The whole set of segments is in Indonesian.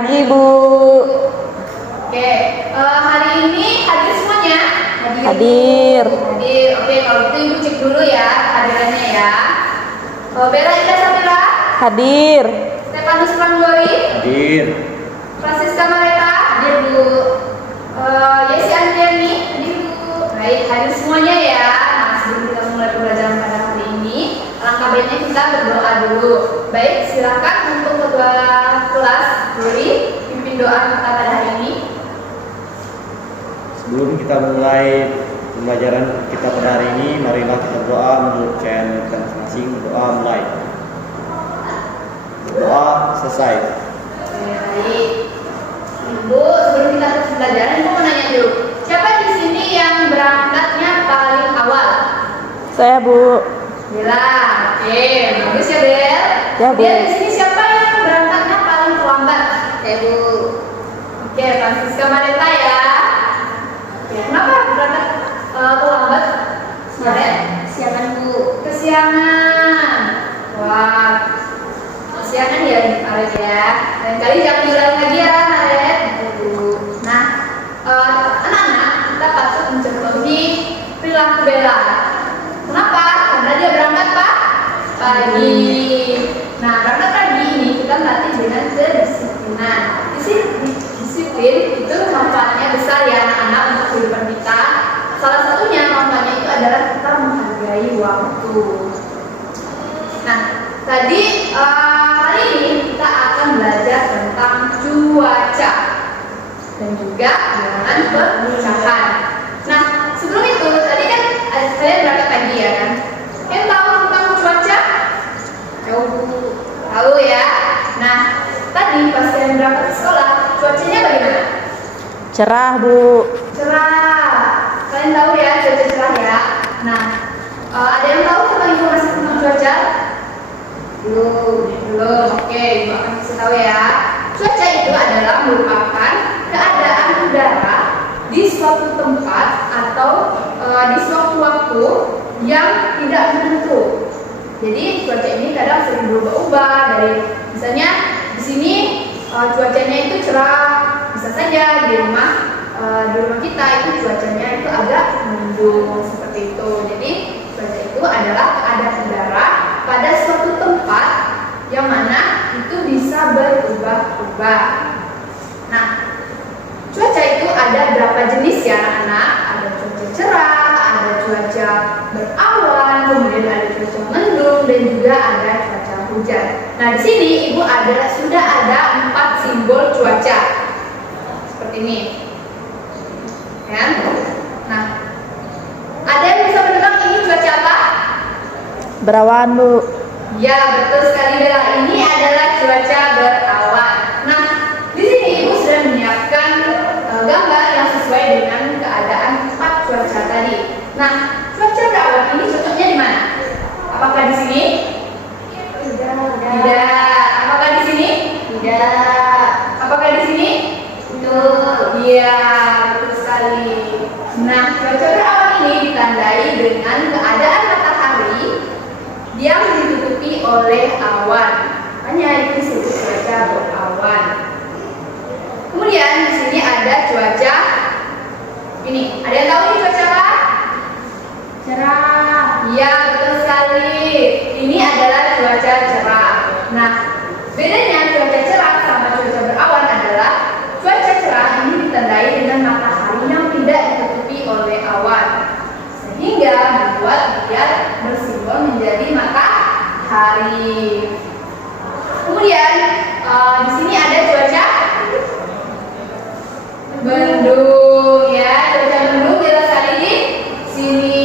pagi, Bu. Oke, hari ini hadir semuanya? Hadir. Oke, kalau gitu Ibu cek dulu ya hadirannya ya. Bella Ida Sapira? Hadir. Stefanus Pranggori? Hadir. Francisca Mareta? Hadir, Bu. Yesi Andriani? Hadir, Bu. Baik, hadir semuanya ya. Nah, sebelum kita mulai pembelajaran pada hari ini, alangkah baiknya kita berdoa dulu. Baik, silakan untuk ketua kelas Dori pimpin doa kita pada hari ini. Sebelum kita mulai pembelajaran kita pada hari ini, marilah kita berdoa menurut channel kita masing-masing. Doa mulai. Doa selesai. Baik, Ibu, sebelum kita ke pembelajaran, Ibu mau nanya dulu. Siapa di sini yang berangkatnya paling awal? Saya, Bu. Bella. Oke, bagus ya, Bel. Ya, Bu. Kemudian di sini siapa yang berangkatnya paling terlambat? Bu. Oke, Francisca Mareta ya. Oke, kenapa berangkat terlambat? Maret? Kesiangan, Bu. Kesiangan. Wah, kesiangan ya, Maret ya. Lain kali jangan diulang lagi ya, Maret. Nah, anak-anak kita patut mencontohi perilaku Bella. Kenapa? Karena dia berangkat pagi. Nah, berangkat pagi ini kita melatih dengan kedisiplinan. Disiplin itu manfaatnya besar ya anak-anak untuk kehidupan kita. Salah satunya manfaatnya itu adalah kita menghargai waktu. Nah, tadi hari ini kita akan belajar tentang cuaca dan juga dengan perpecahan. Nah, sebelum itu tadi kan kalian berangkat pagi ya kan? Kalian tahu tentang cuaca? Tahu ya. Nah, tadi pas kalian berangkat ke sekolah, cuacanya bagaimana? Cerah, Bu. Cerah. Kalian tahu ya cuaca cerah ya. Nah, ada yang tahu tentang informasi tentang cuaca? Belum. Oke, Ibu akan kasih tahu ya. Cuaca itu adalah merupakan keadaan udara di suatu tempat atau di suatu waktu yang tidak menentu. Jadi cuaca ini kadang sering berubah-ubah dari misalnya di sini cuacanya itu cerah, bisa saja di rumah kita itu cuacanya itu agak mendung seperti itu. Jadi cuaca itu adalah keadaan udara pada suatu tempat yang mana itu bisa berubah-ubah. Nah, cuaca itu ada berapa jenis ya anak-anak? Ada cuaca cerah, ada cuaca berawan, kemudian ada cuaca mendung dan juga ada cuaca hujan. Nah, di sini Ibu sudah ada 4 simbol cuaca. Seperti ini. Ya. Nah, ada yang bisa menebak ini cuaca apa? Berawan, Bu. Ya, betul sekali Bella. Ini adalah cuaca berawan. Nah, di sini Ibu sudah menyiapkan gambar yang sesuai dengan keadaan 4 cuaca tadi. Nah, cuaca berawan ini cocoknya di mana? Apakah di sini? Tidak. Apakah di sini? Tidak. Apakah di sini? Betul. Iya, betul sekali. Nah, cuaca berawan ini ditandai dengan keadaan matahari yang ditutupi oleh awan. Makanya itu disebut cuaca berawan. Kemudian di sini ada cuaca ini. Ada yang tahu ini cuaca apa? Cerah. Iya, betul sekali. Ini adalah cuaca cerah. Nah, bedanya cuaca cerah sama cuaca berawan adalah cuaca cerah ini ditandai dengan matahari yang tidak ditutupi oleh awan, sehingga membuat dia bersimbol menjadi matahari. Kemudian di sini ada cuaca mendung ya. Cuaca mendung jelas sekali di sini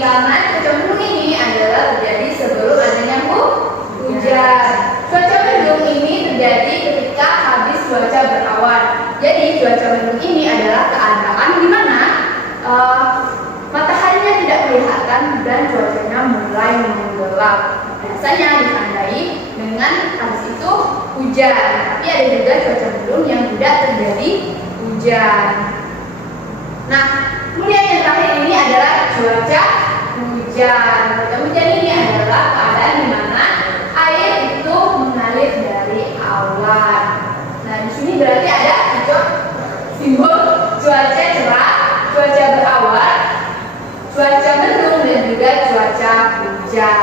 karena cuaca mendung ini adalah terjadi sebelum adanya hujan. Cuaca mendung ini terjadi ketika habis cuaca berawan. Jadi cuaca mendung ini adalah keadaan di mana mataharinya tidak kelihatan dan cuacanya mulai menggelap. Biasanya ditandai dengan habis itu hujan. Tapi ada juga cuaca mendung yang tidak terjadi hujan. Nah, kemudian yang terakhir ini adalah cuaca hujan. Cuaca hujan ini adalah keadaan di mana air itu mengalir dari awan. Nah, di sini hujan.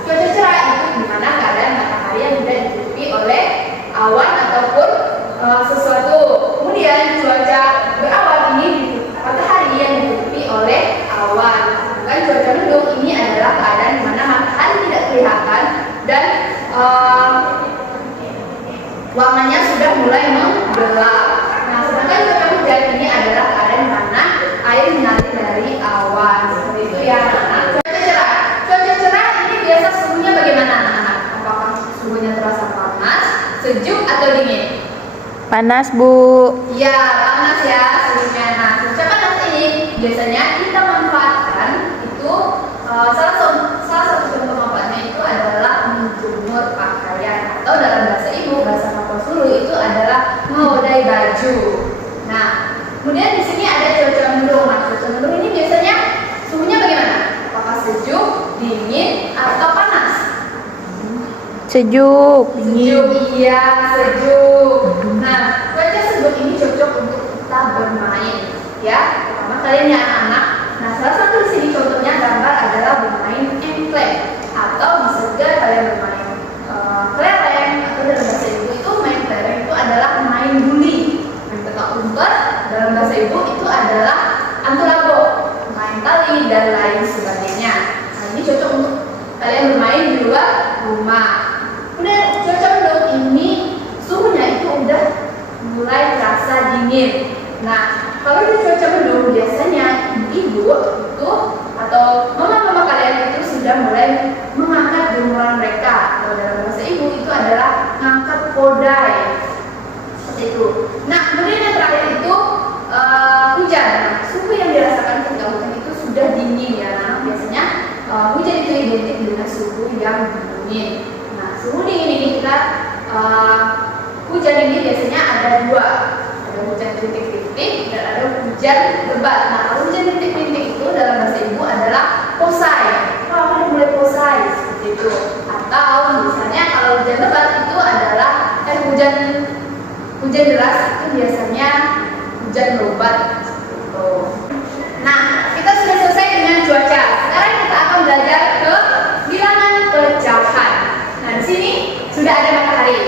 Cuaca cerah itu di mana keadaan matahari yang tidak ditutupi oleh awan ataupun sesuatu. Kemudian cuaca berawan ini matahari yang ditutupi oleh awan. Sedangkan cuaca mendung ini adalah keadaan di mana matahari tidak kelihatan dan warnanya sudah mulai menggelap. Nah, sedangkan cuaca hujan ini adalah keadaan di mana air mengalir dari awan. Seperti itu ya, anak-anak. Cuaca cerah ini biasa suhunya bagaimana, anak-anak? Apakah suhunya terasa panas, sejuk atau dingin? Panas, Bu. Ya, panas ya suhunya. Nah, cuaca panas ini biasanya kita manfaatkan itu salah satu contoh manfaatnya itu adalah menjemur pakaian atau dalam bahasa ibu, bahasa Papua Sulu itu adalah mengodai baju. Nah, kemudian di sini ada cuaca mendung. Nah, cuaca mendung ini biasanya suhunya bagaimana? Apakah sejuk, dingin, atau panas? Sejuk. Sejuk, iya sejuk. Nah, cuaca sejuk ini cocok untuk kita bermain, ya. Terutama kalian ya anak-anak. Nah, salah satu di sini contohnya gambar adalah bermain engklek atau bisa juga kalian bermain kelereng atau dalam bahasa ibu itu main kelereng itu adalah main guli. Main petak umpet dalam bahasa ibu itu adalah antulago, main tali dan lain sebagainya. Nah, ini cocok untuk kalian bermain di luar rumah. Kemudian cuaca mendung ini suhunya itu udah mulai terasa dingin. Nah, kalau di cuaca mendung biasanya ibu itu atau mama-mama kalian itu sudah mulai mengangkat jemuran mereka. Kalau dalam bahasa ibu itu adalah ngangkat podai. Seperti itu. Nah, kemudian yang terakhir itu hujan. Nah, suhu yang dirasakan ketika hujan itu sudah dingin ya. Nah, biasanya hujan itu identik dengan suhu yang dingin. Nah, suhu dingin ini kita hujan ini biasanya ada dua. Ada hujan rintik-rintik dan ada hujan lebat. Nah, kalau hujan rintik-rintik itu dalam bahasa ibu adalah posai. Kalau mulai posai seperti itu. Atau misalnya kalau hujan lebat itu adalah hujan deras itu biasanya hujan lebat seperti itu. Nah, kita sudah selesai dengan cuaca. Sekarang kita akan belajar ke bilangan pecahan. Nah, di sini sudah ada matahari.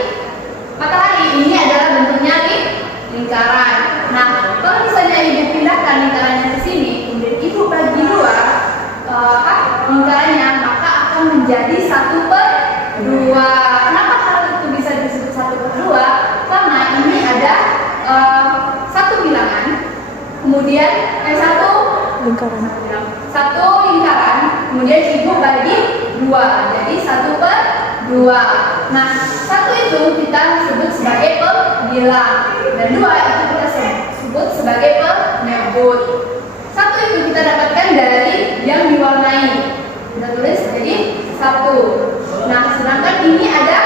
Matahari ini adalah bentuknya lingkaran. Nah, kalau misalnya ibu pindahkan lingkarannya ke sini, kemudian ibu bagi dua lingkarannya, maka akan menjadi 1/2. Kenapa hal itu bisa disebut 1/2? Karena ini ada satu bilangan, kemudian satu lingkaran, kemudian ibu bagi dua, jadi 1/2. Nah, satu itu kita sebut sebagai pembilang dan dua itu kita sebut sebagai penyebut. Satu itu kita dapatkan dari yang diwarnai, kita tulis jadi 1. Nah, sedangkan ini ada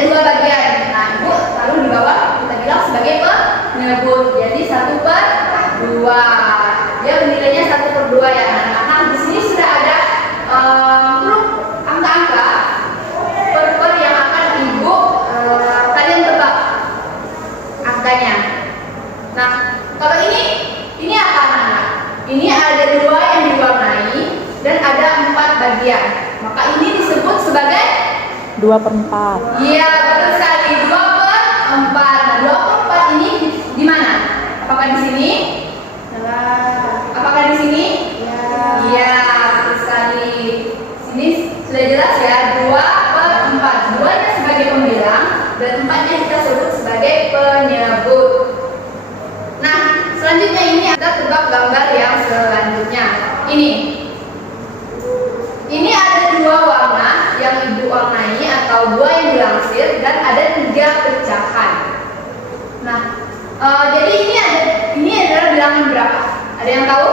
dua bagian. Nah, ibu taruh di bawah kita bilang sebagai penyebut, jadi 1/2. Dia nilainya 1/2 ya. Nah, di sini sudah ada huruf angka-angka per yang akan ibu kalian tebak angkanya. Nah, kalau ini apa anak-anak? Ini ada 2 yang diwarnai dan ada 4 bagian. Maka ini disebut sebagai 2/4. iya, betul sekali, 2/4. Nah, 2/4 ini di mana? Apakah di sini? Apakah di sini? Iya, betul sekali. Sini sudah jelas ya, 2/4. 2-nya sebagai pembilang dan 4-nya kita sebut sebagai penyebut. Nah, selanjutnya ini ada tebak gambar yang selanjutnya. Ini ada 2 warna yang ibu warnai atau 2 yang dilangsir dan ada 3 pecahan. Nah, jadi ini adalah bilangan berapa? Ada yang tahu?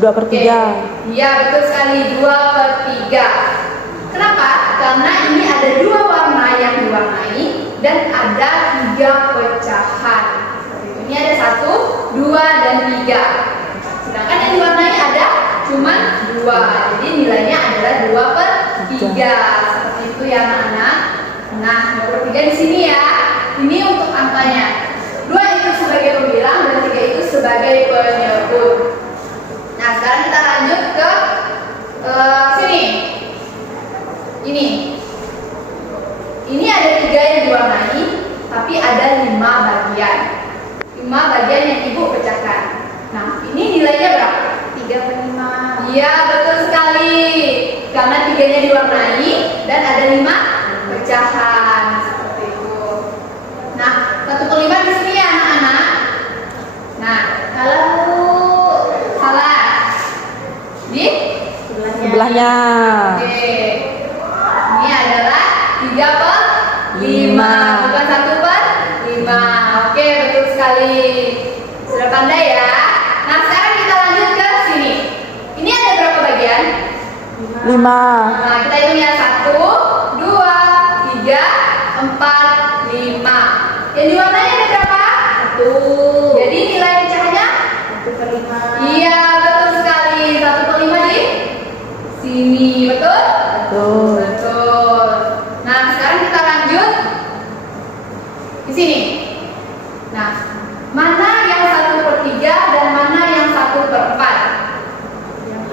2/3. Iya, betul sekali, 2/3. Kenapa? Karena ini ada 2 warna yang diwarnai dan ada 3 pecahan. Ini ada 1, 2, dan 3. Sedangkan yang diwarnai ada cuma 2. Jadi nilainya adalah 2/3. Seperti itu ya anak-anak. Nah, 2/3 di sini ya. Ini untuk angkanya. 2 itu sebagai pembilang dan 3 itu sebagai penyebut. Nah, Iya, betul sekali. Karena 3-nya diwarnai dan ada 5 pecahan seperti itu. Nah, 1/5 di sini ya anak-anak. Nah, kalau salah di Sebelahnya. Oke. Ini adalah 3/5, bukan 1/5. Oke, betul sekali. Sudah pandai ya. Nah, sekarang kita lanjut ke sini. Ini ada berapa bagian? 5. Nah, kita hitung ya. 1, 2, 3, 4, 5. Yang diwarnai ada berapa? 1. Jadi nilai pecahannya 1/5. Iya, betul sekali. 1/5 di sini, betul? Betul. Betul. Nah, sekarang kita lanjut di sini. Nah, mana yang 1/3 dan mana yang 1/4?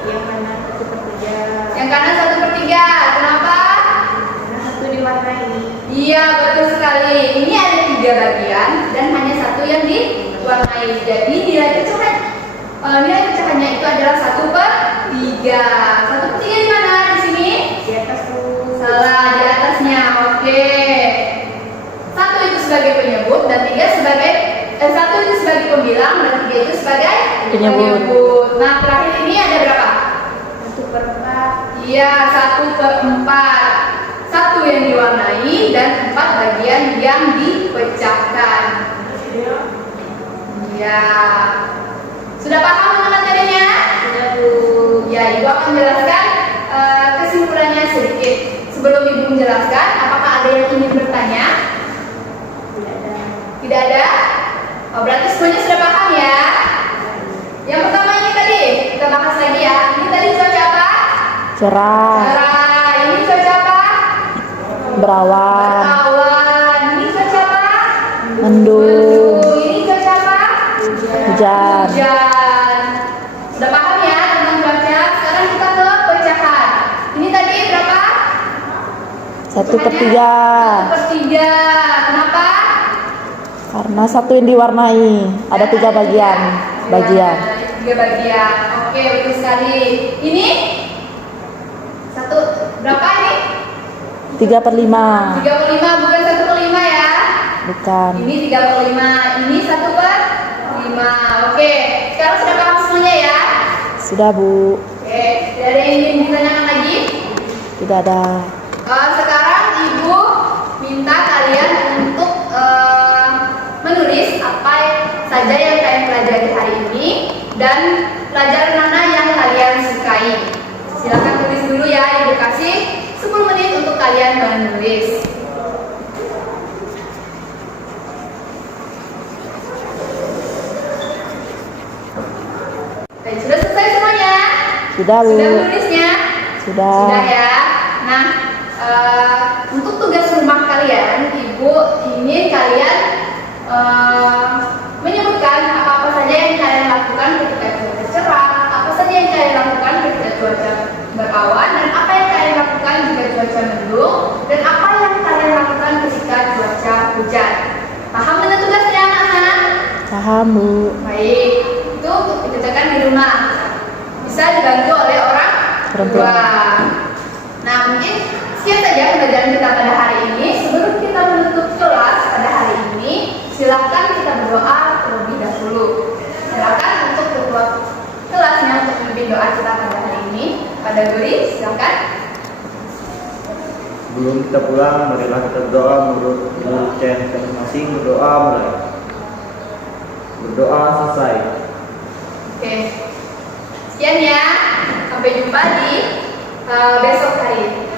Yang kanan 1/3. Yang kanan 1/3. Kenapa? Karena 1 diwarnai. Iya, betul sekali. Ini ada 3 bagian dan hanya 1 yang diwarnai. Jadi nilai pecahannya itu adalah 1/3. 1/3 di mana? Di sini? Di atas tuh. Salah, di atasnya. Oke. 1 itu sebagai penyebut dan 3 sebagai 1 itu sebagai pembilang dan 3 itu sebagai Penyebut. Nah, terakhir ini ada berapa? 1/4. Iya, 1/4. 1 yang diwarnai dan 4 bagian yang dipecahkan. Iya. Sudah paham dengan materinya? Sudah, Bu. Ya, Ibu akan menjelaskan kesimpulannya sedikit. Sebelum Ibu menjelaskan, apakah ada yang ingin bertanya? Tidak ada. Tidak ada? Oh, berarti semuanya sudah paham ya? Yang pertama ini tadi, kita bahas lagi ya. Ini tadi cuaca apa? Cerah. Cerah. Ini cuaca apa? Berawan. Berawan. Ini cuaca apa? Mendung. Ini cuaca apa? Hujan. Hujan. Sudah paham ya tentang cuaca? Sekarang kita ke pecahan. Ini tadi berapa? 1/3. 1/3. Kenapa? Karena 1 yang diwarnai. Ada 3 bagian. Ya, 3 bagian. Oke, betul sekali. Ini 1 berapa ini? 3/5. 3/5, bukan 1/5 ya. Bukan. Ini 3/5. Ini 1/5. Oke, sekarang sudah paham semuanya ya? Sudah, Bu. Oke, ada yang ingin ditanyakan lagi? Tidak ada. Sekarang Ibu minta kalian untuk menulis apa saja yang kalian pelajari hari ini dan pelajaran mana yang kalian sukai. Silakan tulis dulu ya, Ibu kasih 10 menit untuk kalian menulis. Oke, sudah selesai semuanya? Sudah, Bu. Sudah menulisnya? Sudah. Sudah ya. Nah, untuk tugas rumah kalian, Ibu ingin kalian menyebutkan apa-apa saja yang kalian lakukan ketika cuaca cerah, apa saja yang kalian lakukan ketika cuaca berawan, dan apa yang kalian lakukan jika cuaca mendung, dan apa yang kalian lakukan ketika cuaca hujan. Paham dengan tugasnya anak-anak? Paham, Bu. Baik, itu untuk dikerjakan di rumah. Bisa dibantu oleh orang tua. Nah, mungkin sekian saja pembelajaran kita pada hari ini. Sebelum kita menutup kelas pada hari ini, silakan kita berdoa terlebih dahulu. Silakan untuk ketua kelasnya untuk memimpin doa kita pada hari ini. Pada Guri, silakan. Sebelum kita pulang, marilah kita berdoa menurut channel kita masing-masing. Berdoa mulai. Berdoa selesai. Oke. Sekian ya. Sampai jumpa di besok hari.